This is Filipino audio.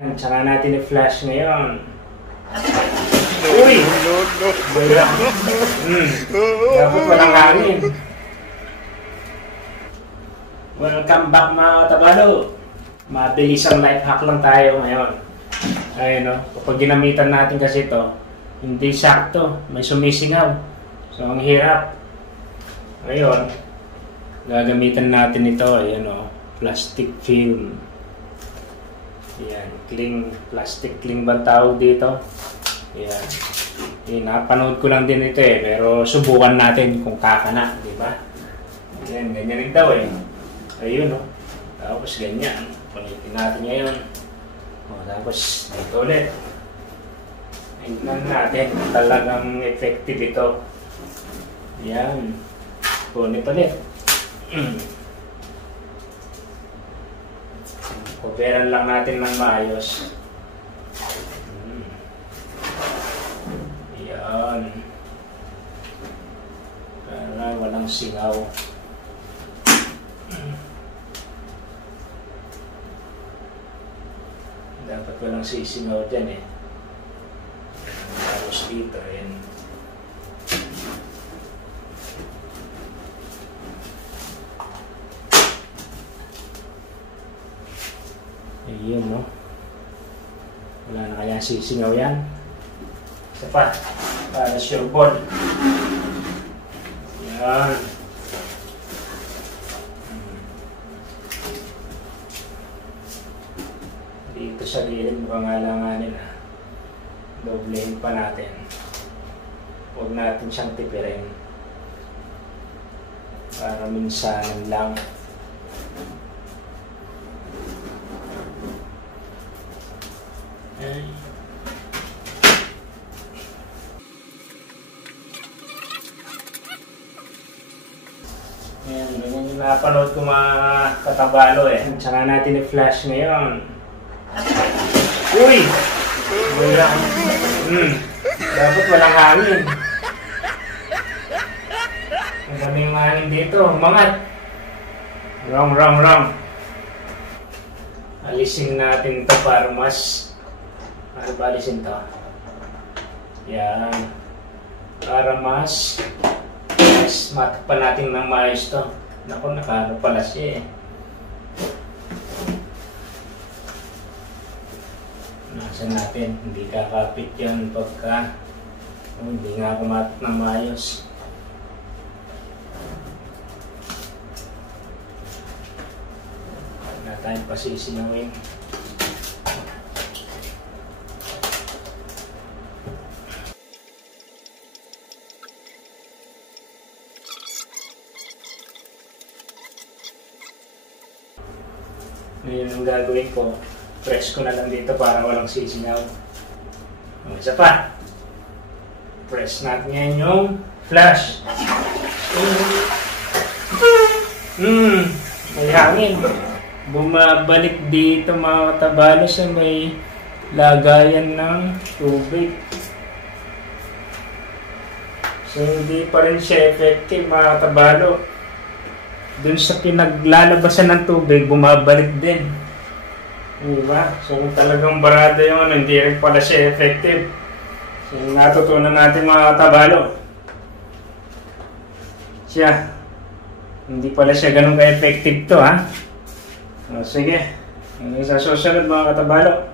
Tsaka natin i-flash ngayon. Uy! Dapat walang hangin. Welcome back mga katabalo. Mabilis ang life hack lang tayo ngayon. Ayun o, kapag ginamitan natin kasi ito, hindi sakto, may sumisingaw. So ang hirap. Ngayon, gagamitan natin ito, ayun o, plastic film. Yan, plastic cling ba tawag dito? Yan. Napanood ko lang din ito pero subukan natin kung kakana, di ba? Yan, ganyan rin daw Ayun o. Tapos ganyan. Punitin natin ngayon. Tapos dito ulit. Tingnan natin kung talagang effective ito. Yan. Punit ulit. Coveran lang natin ng maayos. Yan. Para walang singaw. Dapat walang sisingaw dyan Tapos dito, yan. Ayun, no? Wala na kaya sisingaw yan. Isa pa, para sure ball. Yan. Dito sa gilid, mukhang alanganin Doblehin pa natin. Huwag natin siyang tipirin. Para minsan lang. Ayan, ganyan yung napanood ko mga katabalo Tsaka natin i-flash ngayon. Uy! Dapat walang hangin. Ang dami yung hangin dito. Umangat. Wrong. Alisin natin ito para mas... Ano ba alisin ito? Yan. Para mas matakpan natin ng maayos ito. Naku, nakaano pala siya Nasa natin, hindi kakapit yan pagka hindi nga kumatak ng maayos. Huwag na tayo pasisinawin. Ngayon ang gagawin ko, press ko na lang dito para walang sisingaw. Isa pa. Press natin ngayon yung flash. May hangin. Bumabalik dito mga katabalo sa may lagayan ng tubig. So hindi pa rin siya effective mga katabalo. Dun sa pinaglalabasan ng tubig, bumabalik din. Diba? So kung talagang barado yun, hindi rin pala siya effective. So natutunan natin mga katabalo. Hindi pala siya ganun ka-effective to So, sige. Hanggang sa susunod mga katabalo.